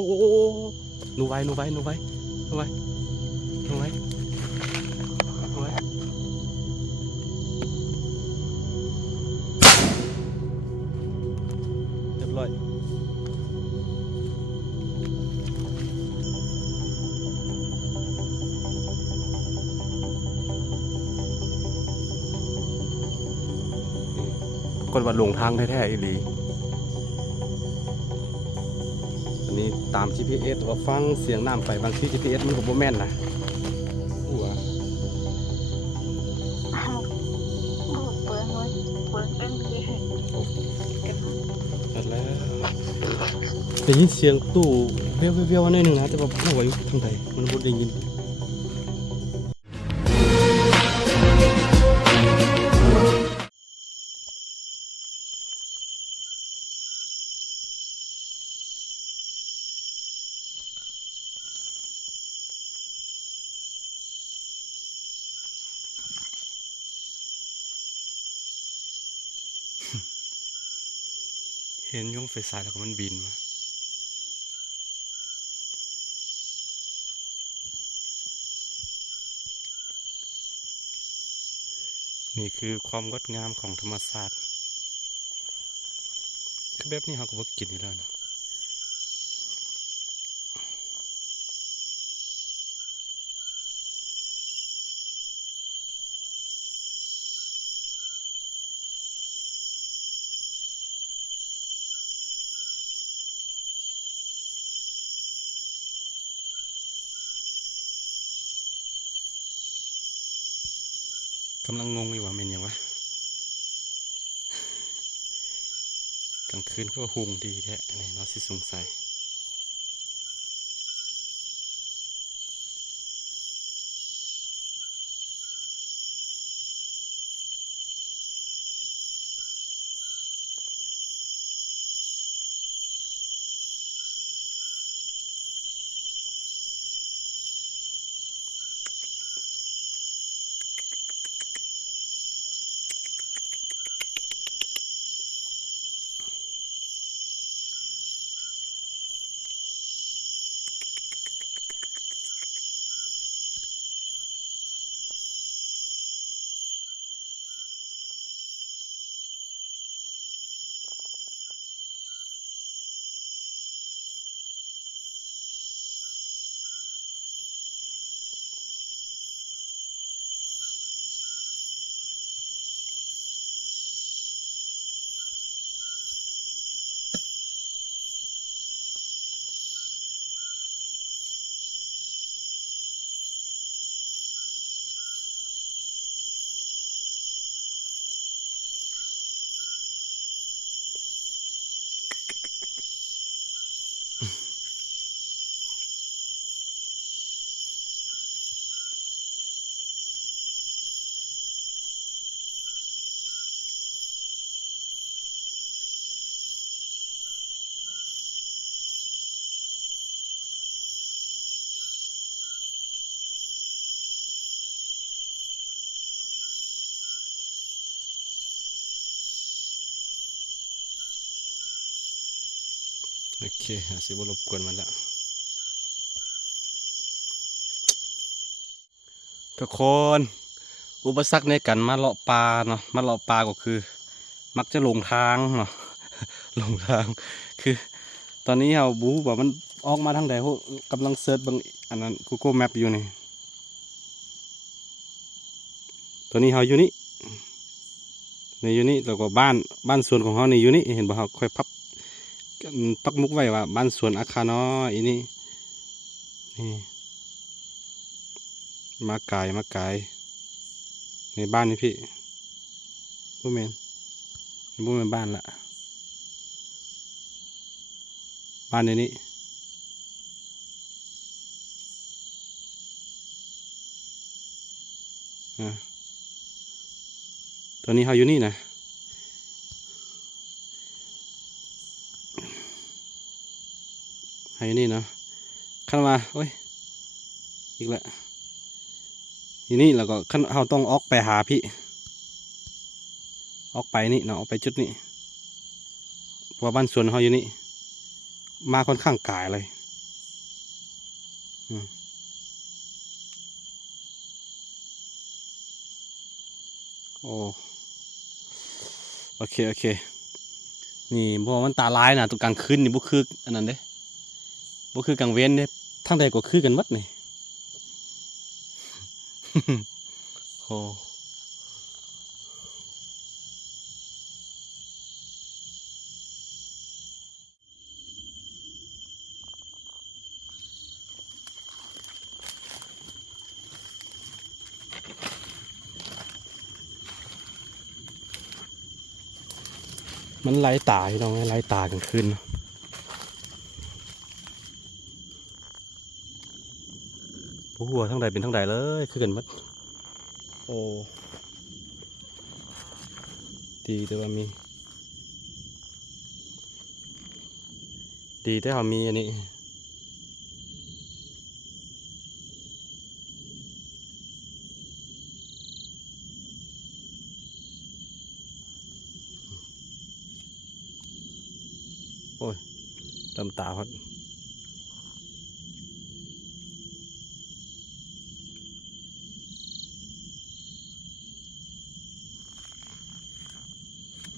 อ้โหหนูไว้หนูไว้หนูไว้หนูไว้หนูไว้หนูไว้เรียบร้อยคนวัดหลงทางแท้ๆอีหลีอันนี้ตาม GPS เราฟังเสียงน้ำไปบางที GPS มันก็บ่แม่นนะหัว เปิดไว้เปิดเต็มเลยกัน นั่นแล้วได้ยินเสียงตู้เวียวๆหน่อยหนึงนะแต่ว่าบ่รู้ว่าอยู่ทางใดมันบ่ได้ยินเห็นยงไฟสายแล้วก็มันบินมานี่คือความงดงามของธรรมศาสตร์คือแบบนี้เขาก็บ่กินอยู่แล้วนะกำลังงงอยู่ว่าเป็นยังวะกลางคืนก็หุงดีแท้นี่เราสิสงสัยโอเคอาสิบ่รบกวนมันละทุกคนอุปสรรคในการมาเลาะป่าเนาะมาเลาะป่าก็คือ มักจะหลงทางเนาะ หลงทางคือตอนนี้เราบูว่ามันออกมาทางใดพวกกำลังเซิร์ชบางอันนั้น Google Map อยู่นี่ตอนนี้เราอยู่นี่ในอยู่นี่แล้วก็บ้านสวนของเรานี่อยู่นี่เห็นบ่เราค่อยปักมุกไว้ว่าบ้านสวนอาคาน้อยอีนี่นี่มาไกลในบ้านนี่พี่บ่แม่นบ่แม่นบ้านละบ้านในนี้ตอนนี้เราอยู่นี่นะเราอยู่นี่เนาะขั้นมาโอ้ยอีกแล้วทีนี้เราก็ขั้นเราต้องออกไปหาพี่ออกไปนี่เนาะออกไปจุดนี้เพราะบ้านสวนเราอยู่นี่มาค่อนข้างไกลเลย อืมโอ้โอเคโอเคนี่บ่มันตาลายนะตรงกลางคืนนี่บ่คืออันนั้นเด้บ่คือกลางเว้นเด้ทั้งใดก็คือกันหมดนี่ โอ้มันไล่ตาพี่น้องไล่ตากลางคืนเนาะบ่ฮู้ว่าทั้งใดเป็นทั้งใดเลยคือกันหมดโอ้ดีแต่ว่ามีดีแต่เขามีอันนี้โอ้ยเริ่มตาครับ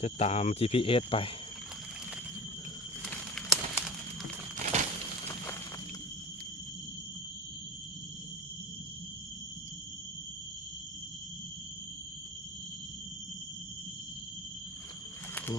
จะตาม GPS ไปโอ้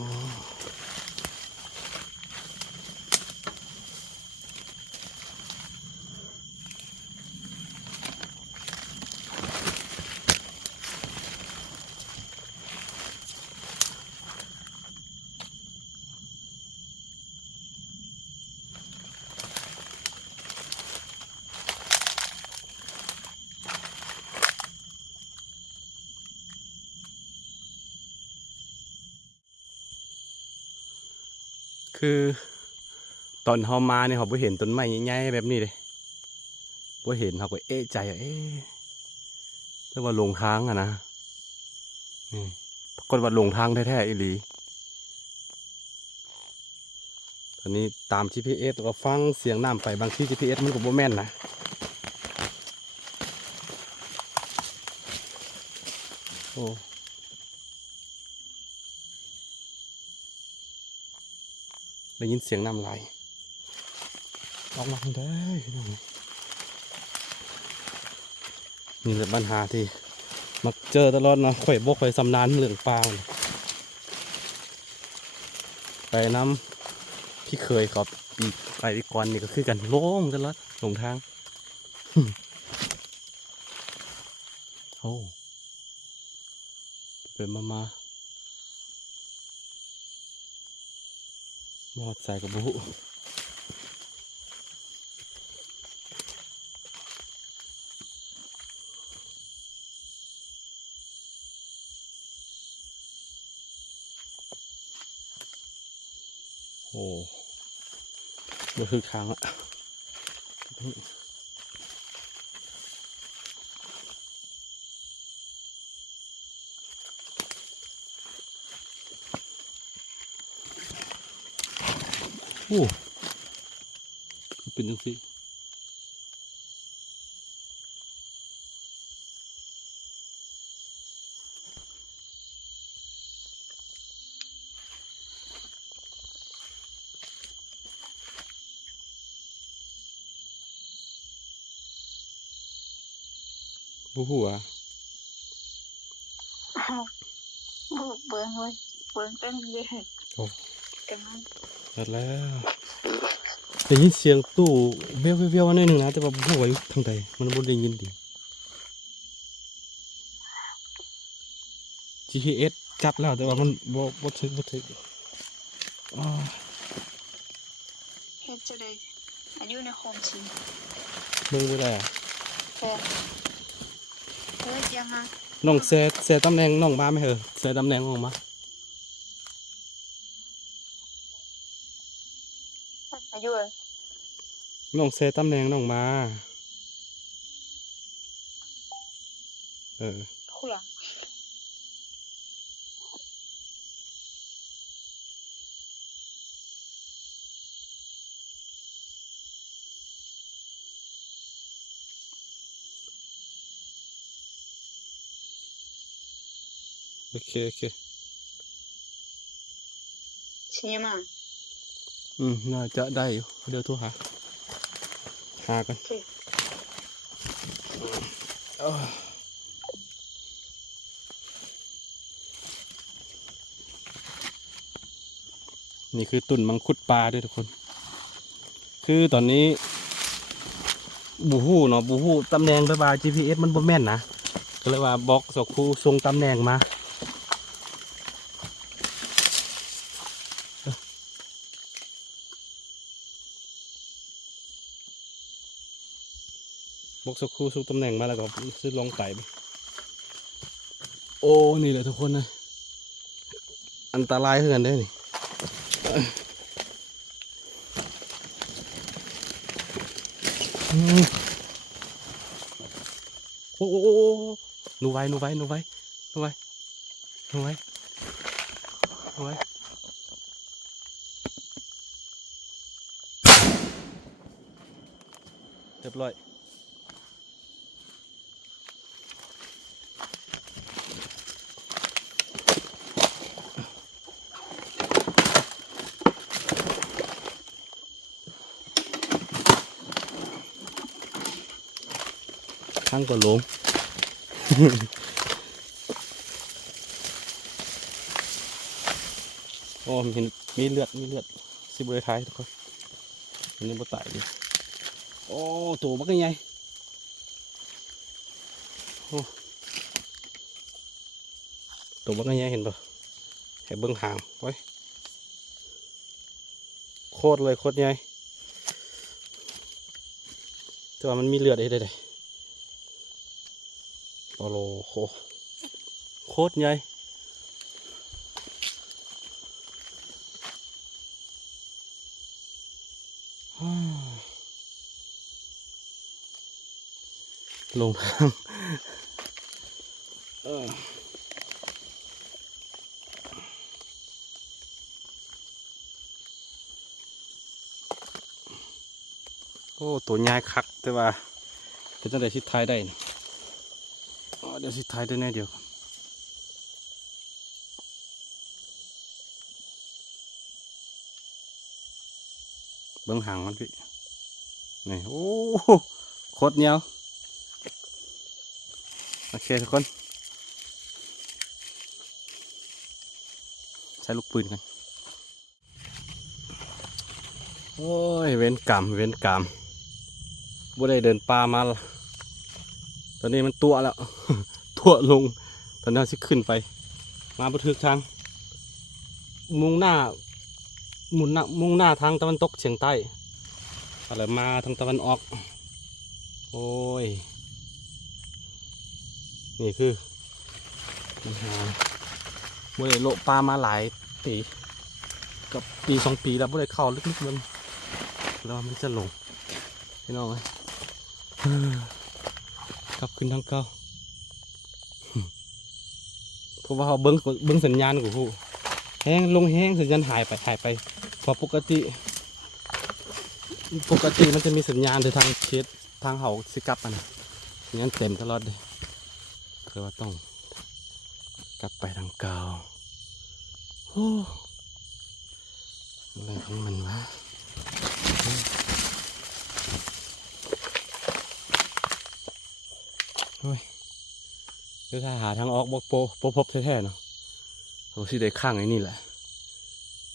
คือตอนเขามาเนี่ยเขาไม่เห็นต้นไม้ใหญ่ๆแบบนี้เลยไม่เห็นเขาก็เอ๊ะใจอะเอ๊ะเรียกว่าหลงทางอะนะนี่ปรากฏว่าหลงทางแท้ๆอีหลีตอนนี้ตาม GPS แล้วก็ฟังเสียงน้ำไปบางที่ GPS มันก็บ่แม่นนะโอ้ได้ยินเสียงน้ำไหลออกมาทางได้พี่น้องนี่แหละปัญหาที่มักเจอตลอดเนาะข่อยบ่ข่อยสำนานเรื่องปลาเนี่ยไปน้ำพี่เคยครับปีไปปีก่อนนี่ก็คือกันโล่งตลอดหลงทาง โอ้เป็นมาหมอดใส่กระบุโอ้นี่คือทางละโอ้เป็นจังสิบูหัว บุกเบิ้งไว้เบิ้งเป็นเลย โอ้ กันนั้น เสร็จแล้วได้ยินเสียงตู้เวียวเวียวๆๆหน่อยหนึ่งนะแต่ว่าบ่ว่าอยู่ทางใดมันบ่ได้ยินดี GPS จับแล้วแต่ว่ามันบ่ถึกอ้า เฮ็ดจะได้อายุในโคมชิน เบิ่งบ่ได้อะ แฟนเฮ้ยยังมา น้องแซ่ตำแหน่งน้องมาไหมเหรอแซ่ตำแหน่งน้องมา อายุเลย น้องแซ่ตำแหน่งน้องมาเออ คู่หลัง โอเคโอเค ชิยมา น่าจะได้อยู่เดี๋ยวโทรหากัน โอเค นี่คือตุ่นมังคุดปลาด้วยทุกคน คือตอนนี้บูฮู้เนาะบูฮู้ตำแหน่งไปว่า GPS มันบ่แม่นนะก็เลยว่าบล็อกสกูส่งตำแหน่งมาบล็อกสกูส่งตำแหน่งมาแล้วก็ซื้อลองไก่ไปโอ้นี่แหละทุกคนนะอันตรายขึ้นกันได้อนี่โอ้หนูไว้หนูไว้หนูไว้หนูไว้หนูไว้หนูไว้เรียบร้อยข้างก็ลง โอ้มีเลือดสิบเลยท้ายทุกคนอันนี้บ่ตายดิโอ้ตัวบักใหญ่โอ้ตัวบักใหญ่เห็นปะให้เบิ้งหางไว้โคตรเลยโคตรใหญ่แต่ว่ามันมีเลือดได้เลยโอ้โหโคตรใหญ่ลงทางโอ้ตัวใหญ่คักแต่ว่าจะต้องได้ทิศท้ายได้นะเดี๋ยวทิศท้ายได้แน่เดียวเบื้องหางมันพี่นี่โอ้โคตรเหนียวโอเคทุกคนใช้ลูกปืนกันโอ้ยเว้นกรรมบ่ได้เดินป่ามาละตอนนี้มันตัวแล้ว ตัวลงตอนนี้สิขึ้นไปมาบันทึกทางมุ่งหน้าทางตะวันตกเฉียงใต้อะไรมาทางตะวันออกโอ้ยนี่คือบ่ได้โลปลามาหลายปีกับปี2 ปีแล้วบ่ได้เข้าลึกๆมันแล้วมันจะลงพี่น้องไหมกลับขึ้นทางเก่าเพราะว่าเขาเบิ้งสัญญาณของผู้แห้งลงแห้งสัญญาณหายไปเพราะปกติมันจะมีสัญญาณในทางเคสทางเขาสิกลับอ่ะนะสัญญาณเต็มตลอดเลยคือว่าต้องกลับไปทางเก่าโอ้อะไรของมันวะโอ้ยเดี๋ยวถ้าหาทางออกบอกโปพบแท้ๆเนาะเราสิได้ข้างไอ้นี่แหละ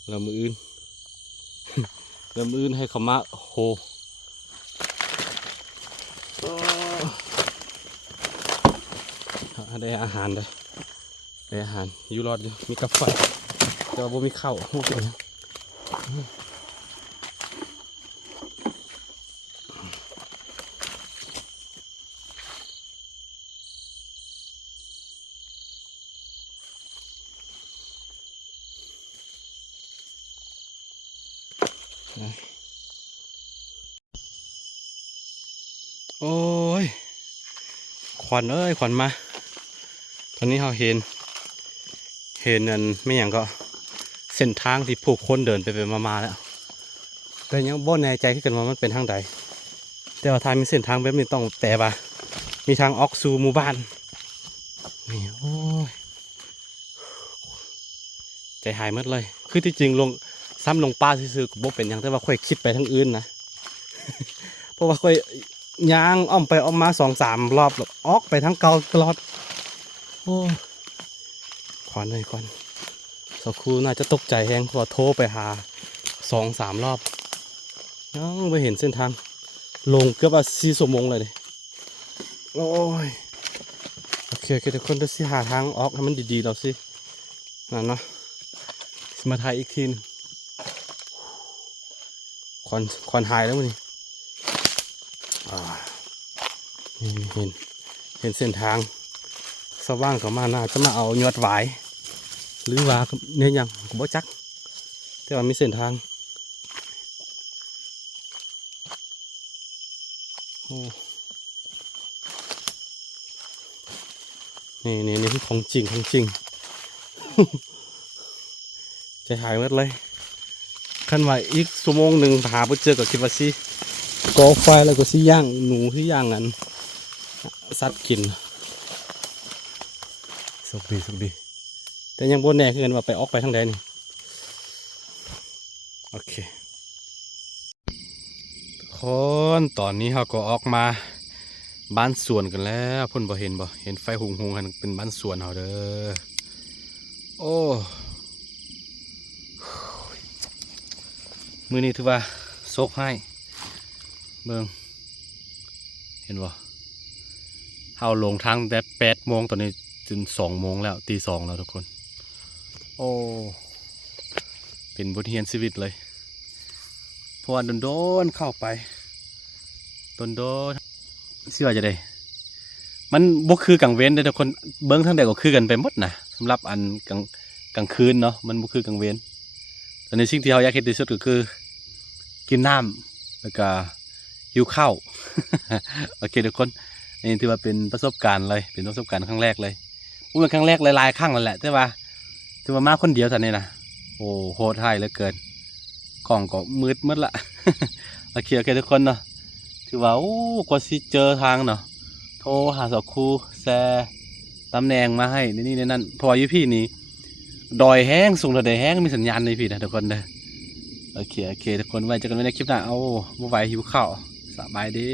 เรามืออื่น เรามืออื่นให้เขามาโหได้อาหารได้อาหารอยู่รอดอยู่มีกาแฟแต่ว่าบ่มีข้าวโอ้ยโอ้ยขวัญเอ้ยขวัญมาตอนนี้เราเห็นนั่นไม่อย่างก็เส้นทางที่ผู้คนเดินไปมาแล้วแต่ยังบ่แน่ใจขึ้นกันว่ามันเป็นทางใดแต่ว่าทางมีเส้นทางแบบนี้ต้องแปลว่ามีทางออกสู่หมู่บ้านนี่โอ้ย ใจหายหมดเลยคือที่จริงลงซ้ำลงปลาซื่อๆก็บ่เป็นหยังแต่ว่าค่อยคิดไปทั้งอื่นนะ เพราะว่าค่อยย่างอ้อมไปอ้อมมา2-3 รอบแบบออกไปทั้งเก่าตลอดโอ้ขอหน่อยก่อนสักครู่น่าจะตกใจแฮงเพอโทรไปหา2-3 รอบยังไม่เห็นเส้นทางลงเกือบว่า4 ชั่วโมงเลยโอ้ยโอเคทุกคนจะสิหาทางออกให้มันดีๆเราสินั่นเนาะสิมาถ่ายอีกทีนึงควันหายแล้วมั้งนี่นี่เห็นเส้นทางสว่างเขามาน่าจะมาเอายอดหวายหรือว่าเนี่ยยังก็บ่จักแต่ว่ามีเส้นทางโอ้นี่คือของจริง ใจหายหมดเลยขั้นว่าอีกชั่วโมงหนึ่งหาไปเจอกับคิดว่าสิก่อไฟแล้วก็สิย่างหนูที่ย่างกันสัตว์กินสุกดีแต่ยังบนแน่คือกันว่าไปออกไปทางใดนี่โอเคคนตอนนี้เราก็ออกมาบ้านสวนกันแล้วเพ่นบ่เห็นไฟหุงกันเป็นบ้านสวนเราเด้อโอ้มือนี้ถือว่าโซกให้เบิ่งเห็นบ่เฮาลงทางแต่8 โมงตอนนี้จน2 โมงแล้วตี 2แล้วทุกคนโอ้เป็นบทเรียนชีวิตเลยเพราะว่าโดนเข้าไปโดนเชื่อจะได้มันบ่คือกลางเว้นเด้อทุกคนเบิ่งทั้งใดก็คือกันไปหมดนะสำหรับอันกลางคืนเนาะมันบ่คือกลางเว้นแต่ในสิ่งที่เราอยากเห็นที่สุดก็คือกินน้ำแล้วก็หิวข้าว โอเคทุกคนนี่ถือว่าเป็นประสบการณ์เลยเป็นประสบการณ์ครั้งแรกเลยเป็นครั้งแรกหลายๆครั้งแล้วแหละแต่ว่าถือว่ามาคนเดียวเท่านี้นะโอ้โหดให้เหลือเกินกล่องก็มืดละ โอเคทุกคนเนาะถือว่าโอ้กว่าสิเจอทางเนาะโทรหาสาวครูแชร์ตำแหน่งมาให้นี่นั่นพออยู่พี่นี่ดอยแห้งสูงระดับแห้งมีสัญญาณในพี่นะทุกคนเด้อโอเคทุกคนไว้เจอกันในคลิปหน้าเอาบ่ไหวหิวข้าวสบายดี